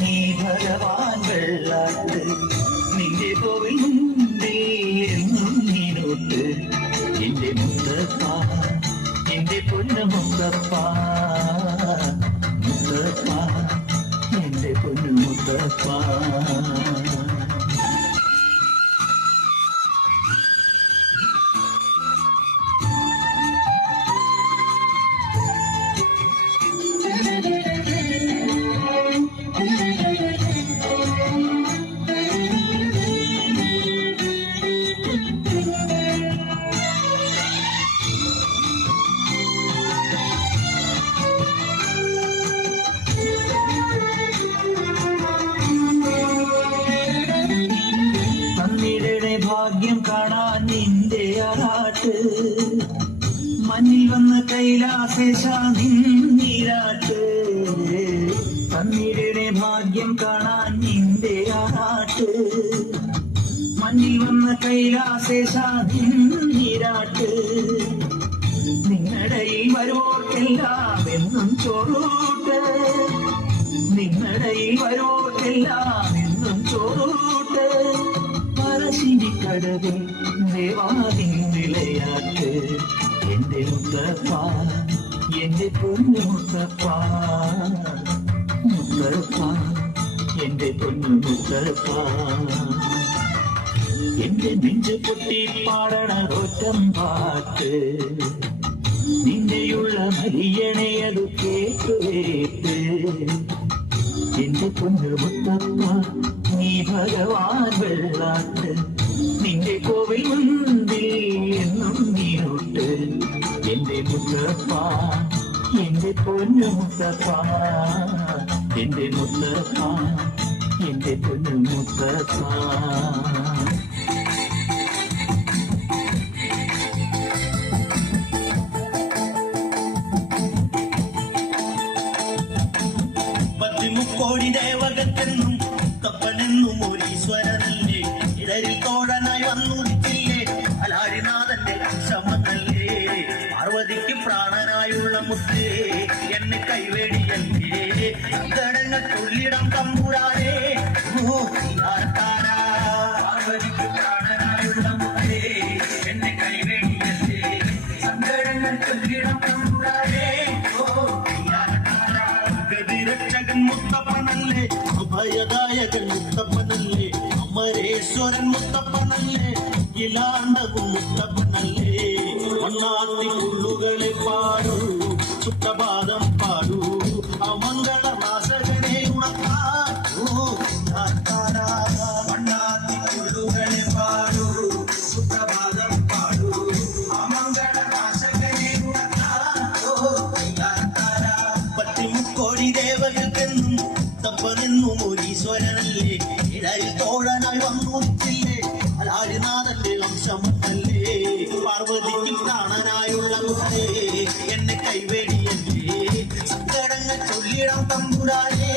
നീ ഭഗവാൻ വെള്ളാട്ട് നിന്റെ കോവിൽ മുമ്പേ എന്നും നീനോട്ട് എന്റെ മുത്തപ്പ എന്റെ പൊന്നു മുത്തപ്പ മുത്തപ്പ എന്റെ പൊന്നു മുത്തപ്പ. ഭാഗ്യം കാണാൻ നിന്റെ ആറാട്ട് മഞ്ഞിൽ വന്ന് കൈലാസേശ നിന്നീരാട്ട് തന്നിരുടെ ഭാഗ്യം കാണാൻ നിന്റെ ആറാട്ട് മഞ്ഞിൽ വന്ന് കൈലാസേശ നിന്നീരാട്ട് നിങ്ങടയിൽ വരുവോർക്കെല്ലാം എന്നും ചോറൂട്ട് നിങ്ങടയിൽ വരുവോർക്കെല്ലാം എന്നും ചോറൂട്ട് പറശ്ശിനിക്കടവേ ദേവാദിൻ വിളയാട്ട് എന്റെ മുത്തപ്പ എന്റെ പൊന്നു മുത്തപ്പ മുത്തപ്പ എന്റെ പൊന്നു മുത്തപ്പ. എന്റെ നെഞ്ചു പൊട്ടി പാടണ ഒറ്റം പാട്ട് നിന്റെയുള്ള മരിയണേ അത് കേട്ട് എന്റെ പൊന്നു മുത്തപ്പ നീ ഭഗവാൻ വെള്ളാട്ട് നിന്റെ കോവിൽ മുൻപിൽ എന്നും നീനോട്ട് എന്റെ മുത്തപ്പ എന്റെ പൊന്നു മുത്തപ്പ എന്റെ മുത്തപ്പ എന്റെ പൊന്നു മുത്തപ്പ. കോടി ദേവകത്തെന്നും മുത്തപ്പനെന്നും ഒരു ഈശ്വരനല്ലേ ഇടരിൽ തോഴനായി വന്നുദിച്ചില്ലേ അലാരിനാഥന്റെ അംശമല്ലേ പാർവതിക്ക് പ്രാണനായുള്ള മുത്തേ എന്നെ കൈവേടിയല്ലേ ഗണങ്ങൾ തുള്ളിടം തമ്പുരാനേ പാർവതിക്ക് പ്രാണനായുള്ള മുത്തേ എന്നെ കൈവേടിയല്ലേ സങ്കടങ്ങൾ തുള്ളിടം തമ്പുരാനേ ഗതിരക്ഷകൻ മുത്തപ്പനല്ലേ അഭയദായകൻ മുത്തപ്പനല്ലേ അമരേശ്വരൻ മുത്തപ്പനല്ലേ ഇലാണ്ടവും മുത്തപ്പനല്ലേ മണ്ണാത്തി പുള്ളുകളെ പാടൂ സുപ്രഭാതം പാടൂ അമംഗള നാശകനെ ഉണക്കാടൂ മണ്ണാത്തി പുള്ളുകളെ പാടൂ സുപ്രഭാതം പാടൂ അമംഗള നാശകനെ ഉണക്കാടൂ കോടി ദേവകൾക്കെന്നും തപ്പനെന്നും ഒരു ഈശ്വരനല്ലേ ഇടയിൽ തോഴനായി വന്നുദിച്ചില്ലേ അലാരിനാഥന്റെ അംശമല്ലേ പാർവതിക്ക് പ്രാണനായുള്ള മുത്തേ എന്നെ കൈവേടിയല്ലേ സങ്കടങ്ങൾ ചൊല്ലിടം തമ്പുരാനേ